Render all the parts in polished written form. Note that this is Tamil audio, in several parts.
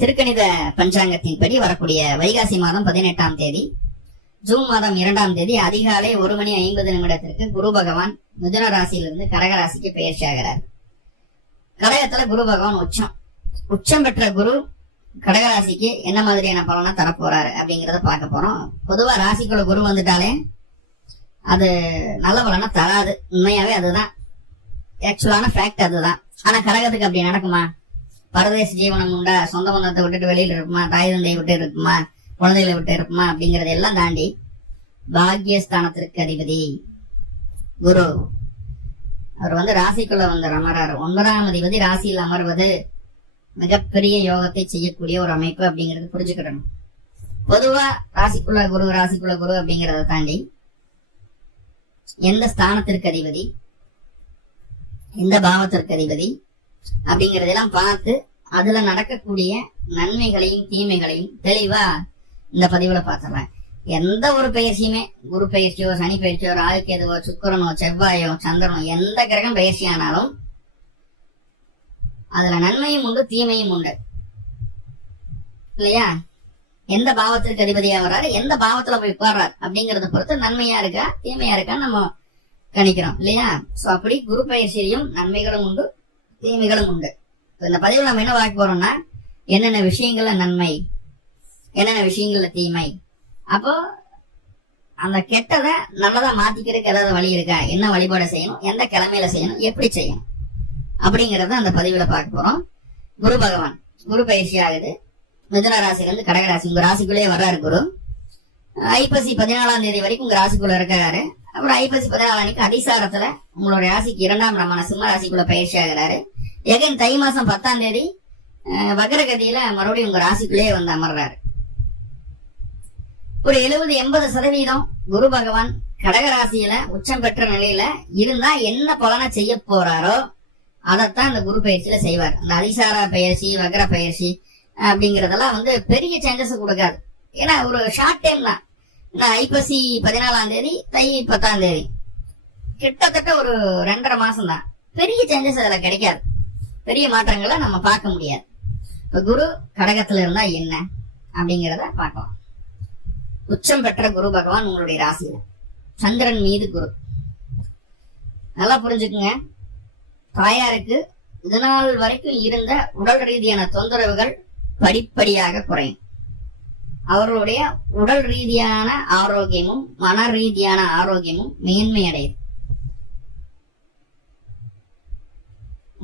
திருக்கணித பஞ்சாங்கத்தின்படி வரக்கூடிய வைகாசி மாதம் 18ஆம் தேதி ஜூன் மாதம் 2ஆம் தேதி அதிகாலை 1:50 குரு பகவான் மிதுன ராசியிலிருந்து கடக ராசிக்கு பெயர்ச்சி ஆகிறார். கடகத்துல குரு பகவான் உச்சம் பெற்ற குரு கடகராசிக்கு என்ன மாதிரியான பலனை தரப்போறாரு அப்படிங்கறத பார்க்க போறோம். பொதுவா ராசிக்குள்ள குரு வந்துட்டாலே அது நல்ல பலனை தராது. உண்மையாவே அதுதான் ஆக்சுவலான ஃபேக்ட் அதுதான். ஆனா கடகத்துக்கு அப்படி நடக்குமா? பரதேச ஜீவனம் உண்டா? சொந்த பந்தத்தை விட்டுட்டு வெளியில இருக்குமா? தாய் தந்தையை விட்டு இருக்குமா? குழந்தைகளை விட்டு இருக்குமா? அப்படிங்கறது எல்லாம் தாண்டி பாக்யஸ்தானத்திற்கு அதிபதி குரு அவர் ராசிக்குள்ள வந்து அமர்றாரு. 9ஆம் அதிபதி ராசியில் அமர்வது மிகப்பெரிய யோகத்தை செய்யக்கூடிய ஒரு அமைப்பு அப்படிங்கறது புரிஞ்சுக்கிடணும். பொதுவா ராசிக்குள்ள குரு அப்படிங்கறத தாண்டி எந்த ஸ்தானத்திற்கு அதிபதி, எந்த பாவத்திற்கு அதிபதி அப்படிங்கறதெல்லாம் பார்த்து அதுல நடக்கக்கூடிய நன்மைகளையும் தீமைகளையும் தெளிவா இந்த பதிவுல பாத்துறேன். எந்த ஒரு பயிற்சியுமே, குரு பயிற்சியோ, சனி பயிற்சியோ, ராகுகேதுவோ, சுக்கிரனோ, செவ்வாயோ, சந்திரனோ, எந்த கிரகம் பயிற்சி ஆனாலும் அதுல நன்மையும் உண்டு, தீமையும் உண்டு இல்லையா? எந்த பாவத்திற்கு அதிபதியா வர்றாரு, எந்த பாவத்துல போய் உட்கார்றாரு அப்படிங்கறத பொறுத்து நன்மையா இருக்கா தீமையா இருக்கான்னு நம்ம கணிக்கிறோம் இல்லையா? சோ அப்படி குரு பயிற்சியிலையும் நன்மைகளும் உண்டு, தீமைகளும் உண்டு. இந்த பதிவுல நம்ம என்ன பார்க்க போறோம்னா, என்னென்ன விஷயங்கள்ல நன்மை, என்னென்ன விஷயங்கள்ல தீமை, அப்போ அந்த கெட்டதை நல்லதா மாத்திக்கிறதுக்கு ஏதாவது வழி இருக்கா, என்ன வழிபாடு செய்யணும், எந்த கிழமையில செய்யணும், எப்படி செய்யணும் அப்படிங்கறத அந்த பதிவுல பார்க்க போறோம். குரு பகவான் குரு பயிற்சி ஆகுது. மிதுன ராசில இருந்து கடக ராசி, உங்க ராசிக்குள்ளேயே வர்றாரு குரு. ஐப்பசி 14ஆம் தேதி வரைக்கும் உங்க ராசிக்குள்ள இருக்காரு. அப்புறம் ஐப்பசி 14 அன்னைக்கு அதிசாரத்துல உங்களோட ராசிக்கு 2ஆம் இடமான சிம்ம ராசிக்குள்ள பயிற்சி ஆகிறாரு. எகன் தை மாசம் 10ஆம் தேதி வக்ரகதியில மறுபடியும் உங்க ராசிக்குள்ளேயே வந்து அமர்றாரு. ஒரு 70-80% குரு பகவான் கடக ராசியில உச்சம் பெற்ற நிலையில இருந்தா என்ன பலனை செய்ய போறாரோ அதைத்தான் இந்த குரு பயிற்சியில செய்வார். அந்த அதிசார பயிற்சி, வக்ர பயிற்சி அப்படிங்கறதெல்லாம் பெரிய சேஞ்சஸ் கொடுக்காது. ஏன்னா ஒரு ஷார்ட் டைம் தான். ஐப்பசி 14ஆம் தேதி, தை 10ஆம் தேதி, கிட்டத்தட்ட ஒரு 2.5 மாசம் தான். பெரிய சேஞ்சஸ் அதுல கிடைக்காது, பெரிய மாற்றங்களை நம்ம பார்க்க முடியாது. இப்ப குரு கடகத்துல இருந்தா என்ன அப்படிங்கறத பார்க்கலாம். உச்சம் பெற்ற குரு பகவான் உங்களுடைய ராசியில, சந்திரன் மீது குரு. நல்லா புரிஞ்சுக்குங்க. தாயாருக்கு இதனால் வரைக்கும் இருந்த உடல் ரீதியான தொந்தரவுகள் படிப்படியாக குறையும். அவர்களுடைய உடல் ரீதியான ஆரோக்கியமும் மன ரீதியான ஆரோக்கியமும் மேன்மை அடையுது.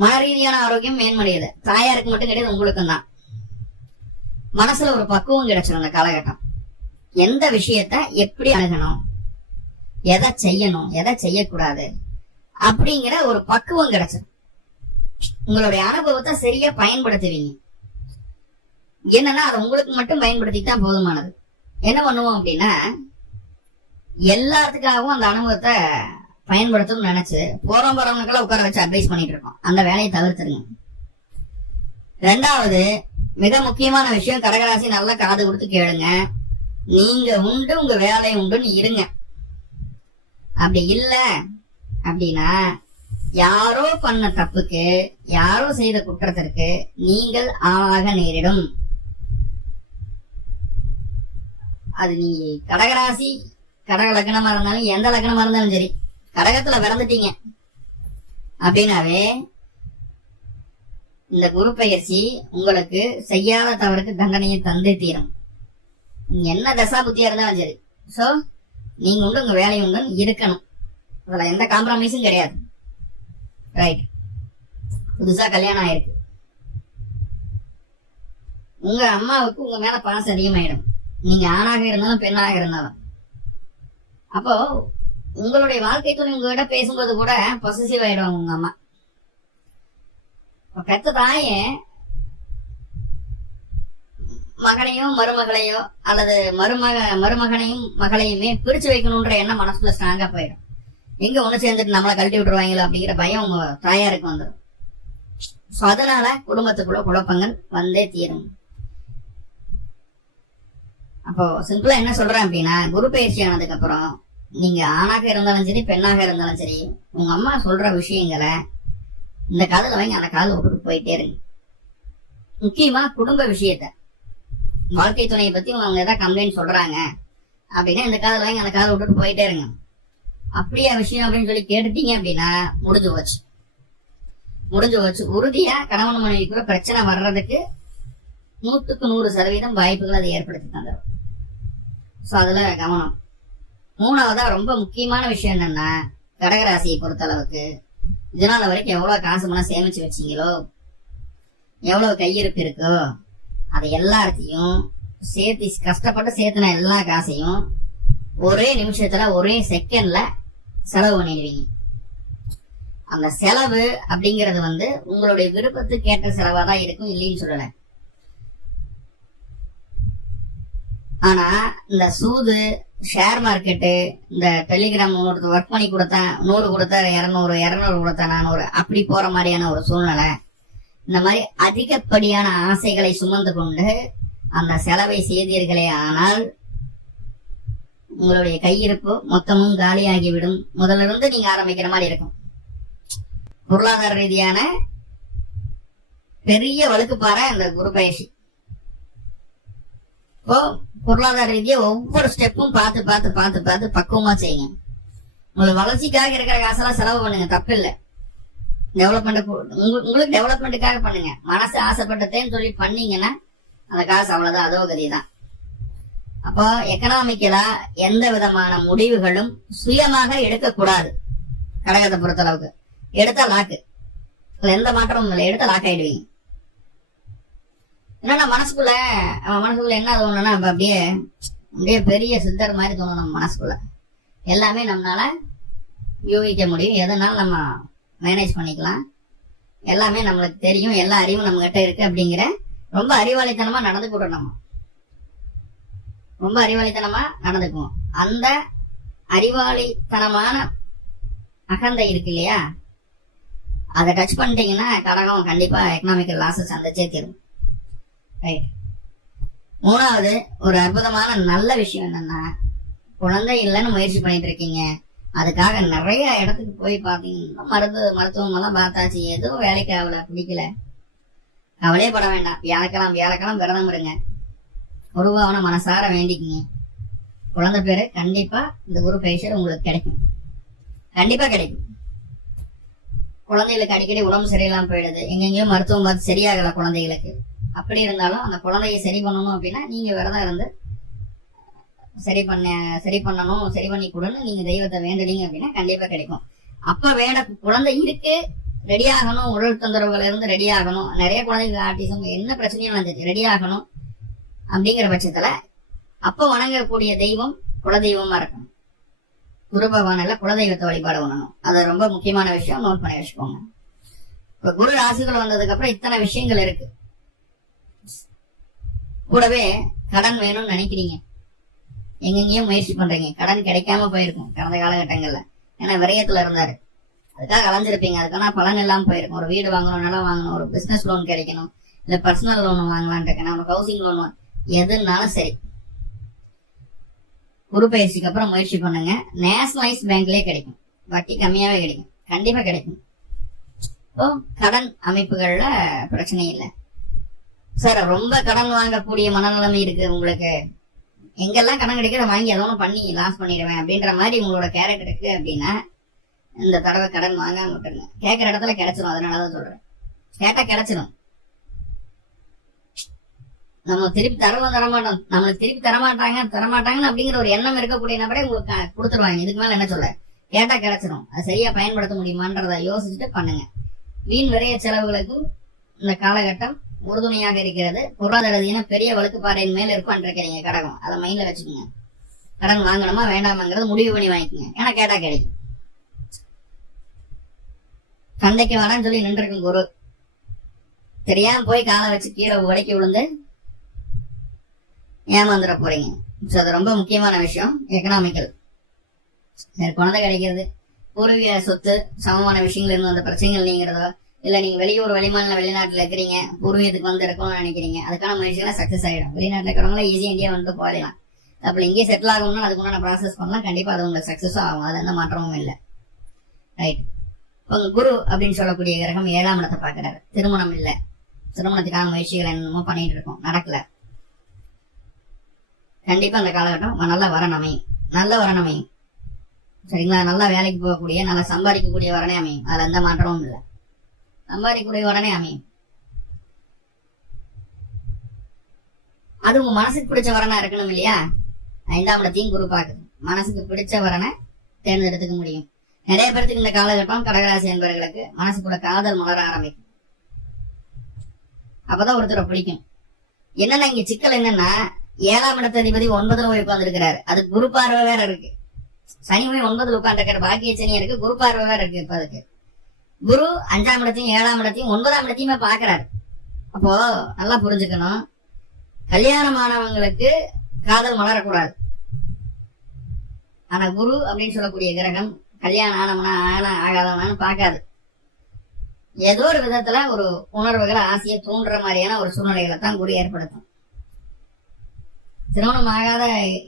மன ரீதியான ஆரோக்கியம் மேன்மடையுது. தாயாருக்கு மட்டும் கிடையாது, உங்களுக்கும் தான். மனசுல ஒரு பக்குவம் கிடைச்சிடும். அந்த காலகட்டம் எந்த விஷயத்த எப்படி அணுகணும், எதை செய்யணும், எதை செய்யக்கூடாது அப்படிங்கிற ஒரு பக்குவம் கிடைச்சிடும். உங்களுடைய அனுபவத்தை சரியா பயன்படுத்துவீங்க. என்னன்னா அதை உங்களுக்கு மட்டும் பயன்படுத்திதான் போதுமானது. என்ன பண்ணுவோம் அப்படின்னா, எல்லாத்துக்காகவும் அந்த அனுபவத்தை பயன்படுத்தணும்னு நினைச்சு போறவங்களுக்கெல்லாம் உட்கார வச்சு அட்வைஸ் பண்ணிட்டு இருக்கோம். அந்த வேலையை தவிர்த்துருங்க. 2வது மிக முக்கியமான விஷயம், கடகராசி நல்லா காது கொடுத்து கேளுங்க. நீங்க உண்டு, உங்க வேலை உண்டுன்னு இருங்க. அப்படி இல்ல அப்படின்னா யாரோ பண்ண தப்புக்கு, யாரோ செய்த குற்றத்திற்கு நீங்கள் ஆளாக நேரிடும். அது நீ கடகராசி, கடக லக்னமா இருந்தாலும் எந்த லக்னமா இருந்தாலும் சரி, கடகத்துல பிறந்துட்டீங்க அப்படின்னாவே இந்த குரு பயிற்சி உங்களுக்கு செய்யாத தவறுக்கு தண்டனையை தந்தே தீரும். என்ன தசா புத்தியா இருந்தாலும் சரி. சோ நீங்க உண்டு, உங்க வேலை உண்டு இருக்கணும். அதுல எந்த காம்ப்ரமைஸும் கிடையாது. ரைட். புதுசா கல்யாணம் ஆயிருக்கு, உங்க அம்மாவுக்கு உங்க மேல பாசம் அதிகமாயிடும். நீங்க ஆணாக இருந்தாலும் பெண்ணாக இருந்தாலும். அப்போ உங்களுடைய வாழ்க்கை துணை உங்ககிட்ட பேசும்போது கூட பொசசிவ் ஆயிடுவாங்க உங்க அம்மா. பெத்த தாயே மகனையோ மருமகளையோ அல்லது மருமகனையும் மகளையுமே பிரிச்சு வைக்கணும்ன்ற எண்ணம் மனசுல ஸ்ட்ராங்கா போயிடும். எங்க ஒண்ணு சேர்ந்துட்டு நம்மளை கழட்டி விட்டுருவாங்களோ அப்படிங்கிற பயம் உங்க தாயாருக்கு வந்துடும். அதனால குடும்பத்துக்குள்ள குழப்பங்கள் வந்தே தீரும். அப்போ சிம்பிளா என்ன சொல்றேன் அப்படின்னா, குரு பயிற்சி ஆனதுக்கு அப்புறம் நீங்க ஆணாக இருந்தாலும் சரி, பெண்ணாக இருந்தாலும் சரி, உங்க அம்மா சொல்ற விஷயங்களை இந்த காதுல வாங்கி அந்த காதுல விட்டுட்டு போயிட்டே இருங்க. முக்கியமா குடும்ப விஷயத்த, வாழ்க்கை துணையை பத்தி அவங்க ஏதாவது கம்ப்ளைண்ட் சொல்றாங்க அப்படின்னா இந்த காதல் வாங்கி அந்த காதல் விட்டுட்டு போயிட்டே இருங்க. அப்படியா விஷயம் அப்படின்னு சொல்லி கேட்டுட்டீங்க அப்படின்னா முடிஞ்சு போச்சு. உறுதியா கணவன் மனைவிக்குள்ள பிரச்சனை வர்றதுக்கு 100% வாய்ப்புகள் அதை ஏற்படுத்தி தந்துடும். சோ அதுல கவனம். மூணாவதா ரொம்ப முக்கியமான விஷயம் என்னன்னா, கடகராசியை பொறுத்த அளவுக்கு இதனால வரைக்கும் எவ்வளவு காசு பணம் சேமிச்சு வச்சீங்களோ, எவ்வளவு கையிருப்பு இருக்கோ, அதை எல்லாத்தையும் சேர்த்து கஷ்டப்பட்டு சேர்த்துன எல்லா காசையும் ஒரே நிமிஷத்துல ஒரே செகண்ட்ல செலவு பண்ணிடுவீங்க. அந்த செலவு அப்படிங்கறது உங்களுடைய விருப்பத்துக்கு ஏற்ற செலவா தான் இருக்கும், இல்லைன்னு சொல்லல. ஆனா இந்த சூது, ஷேர் மார்க்கெட்டு, இந்த டெலிகிராம் ஒர்க் பண்ணி கொடுத்தா 100 கொடுத்தா 200 கொடுத்தா 400 அப்படி போற மாதிரியான ஒரு சூழ்நிலை, இந்த மாதிரி அதிகப்படியான ஆசைகளை சுமந்து கொண்டு அந்த செலவை செய்தீர்களே ஆனால் உங்களுடைய கையிருப்பு மொத்தமும் காலியாகிவிடும். முதல்ல இருந்து நீங்க ஆரம்பிக்கிற மாதிரி இருக்கும். பொருளாதார ரீதியான பெரிய வழுக்குப்பாறை அந்த குரு பயிற்சி. இப்போ பொருளாதார ரீதியா ஒவ்வொரு ஸ்டெப்பும் பார்த்து பக்குவமா செய்யுங்க. உங்களுக்கு வளர்ச்சிக்காக இருக்கிற காசெல்லாம் செலவு பண்ணுங்க, தப்பு இல்லை. டெவலப்மெண்ட் உங்களுக்கு டெவலப்மெண்ட்டுக்காக பண்ணுங்க. மனசு ஆசைப்பட்டதேன்னு சொல்லி பண்ணீங்கன்னா அந்த காசு அவ்வளவுதான், அதோ கதிதான். அப்போ எக்கனாமிக்கலா எந்த விதமான முடிவுகளும் சுயமாக எடுக்கக்கூடாது. கடகத்தை பொறுத்த அளவுக்கு எடுத்தா லாக்கு, எந்த மாற்றமும் இல்லை, எடுத்த லாக் ஆயிடுவீங்க. என்னன்னா மனசுக்குள்ள என்ன தோணுன்னா, அப்படியே பெரிய சித்தர் மாதிரி தோணும். நம்ம மனசுக்குள்ள எல்லாமே நம்மளால யூகிக்க முடியும், எதனால நம்ம மேனேஜ் பண்ணிக்கலாம், எல்லாமே நம்மளுக்கு தெரியும், எல்லா அறிவும் நம்ம கிட்ட இருக்கு அப்படிங்கிற ரொம்ப அறிவாளித்தனமா நடந்துக்கூடும். நம்ம ரொம்ப அறிவாளித்தனமா நடந்துக்குவோம். அந்த அறிவாளித்தனமான அகந்தை இருக்கு இல்லையா, அதை டச் பண்ணிட்டீங்கன்னா கடகம் கண்டிப்பா எக்கனாமிக்கல் லாஸஸ் சந்திச்சே தீரும். ரைட். மூணாவது ஒரு அற்புதமான நல்ல விஷயம் என்னன்னா, குழந்தை இல்லைன்னு முயற்சி பண்ணிட்டு இருக்கீங்க, அதுக்காக நிறைய இடத்துக்கு போய் பாத்தீங்கன்னா மருத்துவம் எல்லாம் பார்த்தாச்சு, எதுவும் வேலைக்கு ஆகல, பிடிக்கல, கவலையே பட வேண்டாம். வியாழக்கிழமை விரதம் இருங்க, உருவாவன மனசார வேண்டிக்குங்க. குழந்தை பேரு கண்டிப்பா இந்த குரு பயிற்சியில் உங்களுக்கு கிடைக்கும், கண்டிப்பா கிடைக்கும். குழந்தைகளுக்கு அடிக்கடி உடம்பு சரியில்லாம போயிடுது, எங்கெங்கயோ மருத்துவம் பார்த்து சரியாகல குழந்தைகளுக்கு. அப்படி இருந்தாலும் அந்த குழந்தைய சரி பண்ணணும் அப்படின்னா நீங்க விரதம் இருந்து சரி பண்ணணும், சரி பண்ணி கொடுன்னு நீங்க தெய்வத்தை வேண்டுனீங்க அப்படின்னா கண்டிப்பா கிடைக்கும். அப்ப குழந்தை இருக்கு, ரெடி ஆகணும், உடல் தொந்தரவுகள் இருந்து ரெடி ஆகணும். நிறைய குழந்தைகள் ஆர்டிசம் என்ன பிரச்சனையும் வந்துச்சு, ரெடி ஆகணும் அப்படிங்கிற பட்சத்துல அப்ப வணங்கக்கூடிய தெய்வம் குலதெய்வமா இருக்கணும். குரு பகவான் குலதெய்வத்தை வழிபாடு பண்ணணும். அது ரொம்ப முக்கியமான விஷயம், நோட் பண்ணி வச்சுக்கோங்க. இப்ப குரு ராசிகள் வந்ததுக்கு அப்புறம் இத்தனை விஷயங்கள் இருக்கு. கூடவே கடன் வேணும்னு நினைக்கிறீங்க, எங்கெங்கேயும் முயற்சி பண்றீங்க, கடன் கிடைக்காம போயிருக்கும் கடந்த காலகட்டங்கள்ல, ஏன்னா விரயத்துல இருந்தாரு, அதுக்காக அலைஞ்சிருப்பீங்க, அதுக்கான பலன் இல்லாம போயிருக்கும். ஒரு வீடு வாங்கணும், நிலம் வாங்கணும், ஒரு பிசினஸ் லோன் கிடைக்கணும், இல்ல பர்சனல் லோன் வாங்கலான் இருக்கேன், ஒரு ஹவுசிங் லோன், எதுனாலும் சரி குரு பயிற்சிக்கு அப்புறம் முயற்சி பண்ணுங்க. நேஷனலைஸ் பேங்க்லயே கிடைக்கும், வட்டி கம்மியாவே கிடைக்கும், கண்டிப்பா கிடைக்கும். கடன் அமைப்புகள்ல பிரச்சனை இல்லை. சார் ரொம்ப கடன் வாங்கக்கூடிய மனநிலைமை இருக்கு உங்களுக்கு, எங்கெல்லாம் கடன் கிடைக்கிற வாங்கி அதை பண்ணி லாஸ் பண்ணிடுவேன் அப்படின்ற மாதிரி உங்களோட கேரக்டர் இருக்கு அப்படின்னா இந்த தடவை கடன் வாங்காம விட்டுருங்க. கேட்கிற இடத்துல கிடைச்சிடும், அதனாலதான் சொல்றேன், கேட்டா கிடைச்சிடும். நம்ம திருப்பி தரமாட்டோம், நம்மளுக்கு திருப்பி தரமாட்டாங்கன்னு அப்படிங்கிற ஒரு எண்ணம் இருக்கக்கூடிய நபரே உங்களுக்கு கொடுத்துருவாங்க. இதுக்கு மேல என்ன சொல்ல, கேட்டா கிடைச்சிடும். அதை சரியா பயன்படுத்த முடியுமான்றத யோசிச்சுட்டு பண்ணுங்க. வீண் விரைய செலவுகளுக்கும் இந்த காலகட்டம் உறுதுணையாக இருக்கிறது. பொருளாதார ரீதியான பெரிய வழுக்குப்பாறையின் மேல இருப்பான்றிருக்கீங்க கடகம், அதை மைண்ட்ல வச்சுக்கோங்க. கடன் வாங்கணுமா வேண்டாமாங்கிறது முடிவு பண்ணி வாங்கிக்கோங்க, ஏன்னா கேட்டா கிடைக்கும். சண்டைக்கு வேணான்னு சொல்லி நின்று இருக்கும் குரு, தெரியாம போய் காலை வச்சு கீழே உடைக்கி விழுந்து ஏமாந்துட போறீங்க. அது ரொம்ப முக்கியமான விஷயம். எக்கனாமிக்கல் குழந்தை கிடைக்கிறது, பூர்வீக சொத்து சமமான விஷயங்கள் இருந்து அந்த பிரச்சனைகள் நீங்கிறதோ, இல்ல நீங்க வெளியூர் வெளிமாநில வெளிநாட்டுல இருக்கிறீங்க, பூர்வீகத்துக்கு வந்து இருக்கணும்னு நினைக்கிறீங்க, அதுக்கான முயற்சிகளை சக்சஸ் ஆயிடும். வெளிநாட்டுல இருக்கிறவங்களா ஈஸியா இந்தியா வந்துட்டு போயிடலாம். அப்படி இங்கே செட்டில் ஆகணும்னா அதுக்குண்டான ப்ராசஸ் பண்ணலாம், கண்டிப்பா அது உங்களுக்கு சக்சஸும் ஆகும், அதுல எந்த மாற்றமும் இல்லை. ரைட். உங்க குரு அப்படின்னு சொல்லக்கூடிய கிரகம் 7ஆம் இடத்தை பாக்குறாரு, திருமணம் இல்லை, திருமணத்துக்கான முயற்சிகள் என்னமோ பண்ணிட்டு இருக்கோம், நடக்கல. கண்டிப்பா அந்த காலகட்டம் நல்ல வரன் அமையும், நல்ல வரன் அமையும். சரிங்களா? நல்லா வேலைக்கு போகக்கூடிய, நல்லா சம்பாதிக்கக்கூடிய வரனே அமையும். அதுல எந்த மாற்றமும் இல்லை. சம்பாதிக்கக்கூடிய வரனே அமையும். அது உங்க மனசுக்கு பிடிச்ச வரனா இருக்கணும் இல்லையா? 5ஆம் இடத்தையும் குரு பாக்குது. மனசுக்கு பிடிச்ச வரனை தேர்ந்தெடுத்துக்க முடியும். நிறைய பேருக்கு இந்த காலகட்டம் கடகராசி என்பவர்களுக்கு மனசுக்குள்ள காதல் மலர ஆரம்பிக்கும். அப்பதான் ஒருத்தரை பிடிக்கும். என்னன்னா இங்க சிக்கல் என்னன்னா 7ஆம் இடத்ததிபதி 9ல போய் உட்கார்ந்து இருக்கிறாரு. அது குரு பார்வை வேற இருக்கு. சனி போய் 9ல உட்கார்ந்து பாக்கிய சனியா இருக்கு, குரு பார்வை வேற இருக்கு. இப்ப அதுக்கு குரு 5ஆம் இடத்தையும் 7ஆம் இடத்தையும் 9ஆம் இடத்தையுமே பாக்குறாரு. அப்போ நல்லா புரிஞ்சுக்கணும், கல்யாணமானவங்களுக்கு காதல் மலரக்கூடாது. ஆனா குரு அப்படின்னு சொல்லக்கூடிய கிரகம் கல்யாணம் ஆனவனா ஆகாதவனான்னு பார்க்காது. ஏதோ ஒரு விதத்துல ஒரு உணர்வுகளை ஆசையை தூண்டுற மாதிரியான ஒரு சூழ்நிலைகளை தான் குரு ஏற்படுத்தும். திருமணம் ஆகாத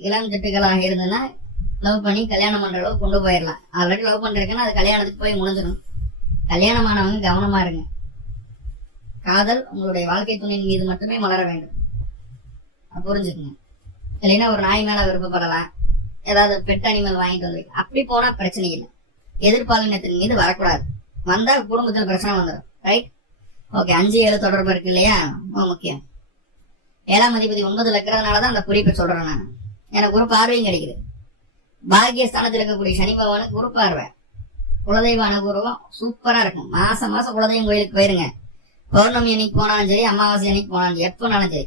இளம் ஜட்டுகளாக இருந்ததுன்னா லவ் பண்ணி கல்யாணம் பண்ற அளவுக்கு கொண்டு போயிடலாம். ஆல்ரெடி லவ் பண்றதுக்குன்னா அது கல்யாணத்துக்கு போய் முடிஞ்சிடும். கல்யாணமானவங்க கவனமா இருங்க. காதல் உங்களுடைய வாழ்க்கை துணையின் மீது மட்டுமே மலர வேண்டும், புரிஞ்சுக்குங்க. இல்லைன்னா ஒரு நாய் மேல விருப்பப்படலாம், ஏதாவது பெட் அனிமல் வாங்கிட்டு வந்து அப்படி போனா பிரச்சனை இல்லை. எதிர்பாலினத்தின் மீது வரக்கூடாது. வந்தா குடும்பத்தில் பிரச்சனை வந்துடும். ரைட்? ஓகே. 5, 7 தொடர்பு இருக்கு இல்லையா? ரொம்ப முக்கியம். 7ஆம் அதிபதி 9ல இருக்கிறதுனாலதான் அந்த குறிப்பை சொல்றேன் நான். எனக்கு குரு பார்வையும் கிடைக்குது. பாக்கியஸ்தானத்தில் இருக்கக்கூடிய சனி பகவானுக்கு குரு பார்வை. குலதெய்வ அனுகூலம் சூப்பரா இருக்கும். மாசம் மாசம் குலதெய்வம் கோயிலுக்கு போயிருங்க. பௌர்ணமி அன்னைக்கு போனாலும் சரி, அமாவாசை அன்னைக்கு போனாலும் சரி, எப்பனாலும் சரி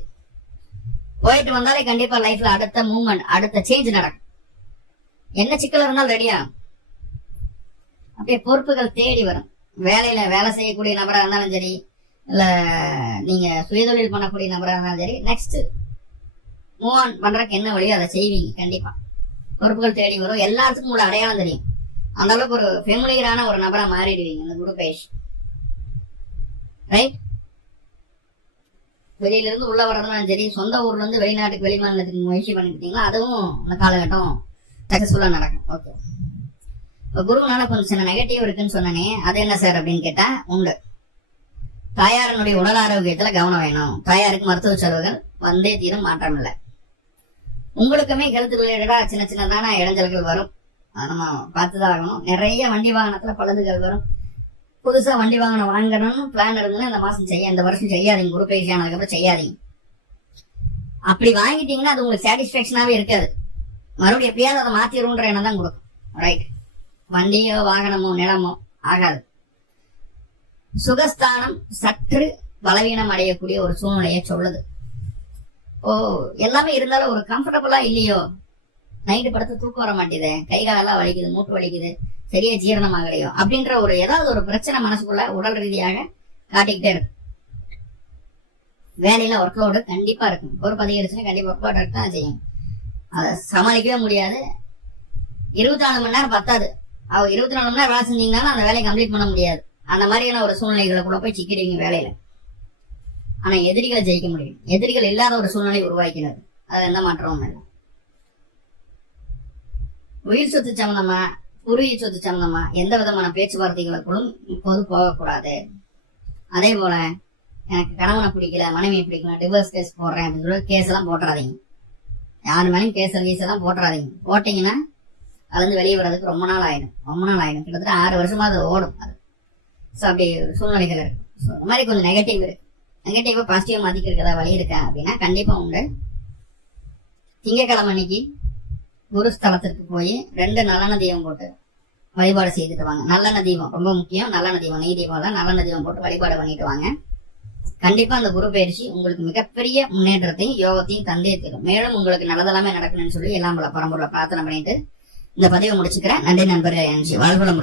போயிட்டு வந்தாலே கண்டிப்பா லைஃப்ல அடுத்த மூவ்மெண்ட், அடுத்த சேஞ்ச் நடக்கும். என்ன சிக்கல் இருந்தாலும் ரெடியா அப்படியே பொறுப்புகள் தேடி வரும். வேலையில வேலை செய்யக்கூடிய நபரா இருந்தாலும் சரி, இல்ல நீங்க சுயதொழில் பண்ணக்கூடிய நபரா இருந்தாலும் சரி, நெக்ஸ்ட் மூவ் ஆன் பண்றதுக்கு என்ன வழியோ அதை செய்வீங்க. கண்டிப்பா பொறுப்புகள் தேடி வரும். எல்லாத்துக்கும் உங்களோட அடையாளம் தெரியும். அந்த அளவுக்கு ஒரு ஃபெமிலியரான ஒரு நபரா மாறிடுவீங்க இந்த குரு பயிற்சி. ரைட்? வெளியில இருந்து உள்ள வர்றதுனாலும் சரி, சொந்த ஊர்ல இருந்து வெளிநாட்டுக்கு வெளிமாநிலத்துக்கு முயற்சி பண்ணிட்டீங்களா, அதுவும் இந்த காலகட்டம் சக்சஸ்ஃபுல்லா நடக்கும். ஓகே. இப்ப குருனால கொஞ்சம் சின்ன நெகட்டிவ் இருக்குன்னு சொன்னனே, அது என்ன சார் அப்படின்னு கேட்டா உண்டு. தாயாரனுடைய உடல் ஆரோக்கியத்துல கவனம் வேணும். தாயாருக்கு மருத்துவ செலவுகள் வந்தே தீரும், மாற்றம் இல்லை. உங்களுக்குமே ஹெல்த் ரிலேட்டடா சின்ன சின்னதான இடைஞ்சல்கள் வரும். அதை நம்ம பார்த்துதான் ஆகணும். நிறைய வண்டி வாகனத்துல பழுதுகள் வரும். புதுசா வண்டி வாகனம் வாங்கணும்னு பிளான் இருந்ததுன்னா இந்த மாசம் இந்த வருஷம் செய்யாதீங்க. குரு பயிற்சி ஆனதுக்கு அப்புறம் செய்யாதீங்க. அப்படி வாங்கிட்டீங்கன்னா அது உங்களுக்கு சாட்டிஸ்பாக்சனாவே இருக்காது. மறுபடியும் எப்பயாவது அதை மாத்திருன்ற எண்ணம் தான் கொடுக்கும். ரைட்? வண்டியோ வாகனமோ நிலமோ ஆகாது. சுகஸ்தானம் சற்று பலவீனம் அடையக்கூடிய ஒரு சூழ்நிலையை சொல்லுது. எல்லாமே இருந்தாலும் ஒரு கம்ஃபர்டபுளா இல்லையோ, நைட்டு படுத்து தூக்கம் வர மாட்டேது, கை காலெல்லாம் வலிக்குது, மூட்டு வலிக்குது, சரியா ஜீரணம் ஆகலையோ அப்படின்ற ஒரு ஏதாவது ஒரு பிரச்சனை மனசுக்குள்ள உடல் ரீதியாக காட்டிக்கிட்டே இருக்கு. வேலையில ஒர்க் லோடு கண்டிப்பா இருக்கும். பொறுப்பு அதிகரிச்சுன்னா கண்டிப்பா ஒர்க் லோட் தான் செய்யும். அதை சமாளிக்கவே முடியாது. 24 மணி நேரம் பத்தாது. 24 மணி நேரம் வேலை செஞ்சீங்கன்னாலும் அந்த வேலையை கம்ப்ளீட் பண்ண முடியாது. அந்த மாதிரியான ஒரு சூழ்நிலைகளுக்குள்ள போய் சிக்கிடுவீங்க வேலையில. ஆனா எதிரிகளை ஜெயிக்க முடியும். எதிரிகள் இல்லாத ஒரு சூழ்நிலை உருவாக்கினது, அது எந்த மாற்றமும் இல்லை. உயிர் சொத்து சம்பந்தமா, பூர்வீக சொத்து சம்பந்தமா எந்த விதமான பேச்சுவார்த்தைகளுக்குள்ளும் இப்போது போகக்கூடாது. அதே போல எனக்கு கணவனை பிடிக்கல, மனைவியை பிடிக்கல, டிவோர்ஸ் கேஸ் போடுறேன் அப்படின்னு சொல்லி கேஸ் எல்லாம் போட்டுறாதீங்க. யாரு மேலேயும் கேஸ் எல்லாம் போட்டுறாதீங்க. போட்டீங்கன்னா அதுல இருந்து வெளியே வர்றதுக்கு ரொம்ப நாள் ஆயிடும். கிட்டத்தட்ட 6 வருஷமா அது ஓடும். அது அப்படி சூழ்நிலைகள் இருக்கு. இந்த மாதிரி கொஞ்சம் நெகட்டிவ் இருக்கு. நெகட்டிவா பாசிட்டிவா மாத்திக்கிறதா வழி இருக்கா அப்படின்னா கண்டிப்பா உண்டு. திங்கக்கிழமை அன்னைக்கு குரு ஸ்தலத்திற்கு போய் 2 நல்லெண்ணெய் தீபம் போட்டு வழிபாடு செய்துட்டு வாங்க. நல்லெண்ணெய் தீபம் ரொம்ப முக்கியம். நல்லெண்ணெய் தீபம், நெய் தீபம் தான். நல்லெண்ணெய் தீபம் போட்டு வழிபாடு பண்ணிட்டு வாங்க. கண்டிப்பா அந்த குரு பயிற்சி உங்களுக்கு மிகப்பெரிய முன்னேற்றத்தையும் யோகத்தையும் தந்தே தரும். மேலும் உங்களுக்கு நல்லதெல்லாமே நடக்கணும்னு சொல்லி எல்லாம் பரம்பொருளை பிரார்த்தனை பண்ணிட்டு இந்த பதிவை முடிச்சுக்கிறேன். நன்றி நண்பர்களே. வாழ்வுல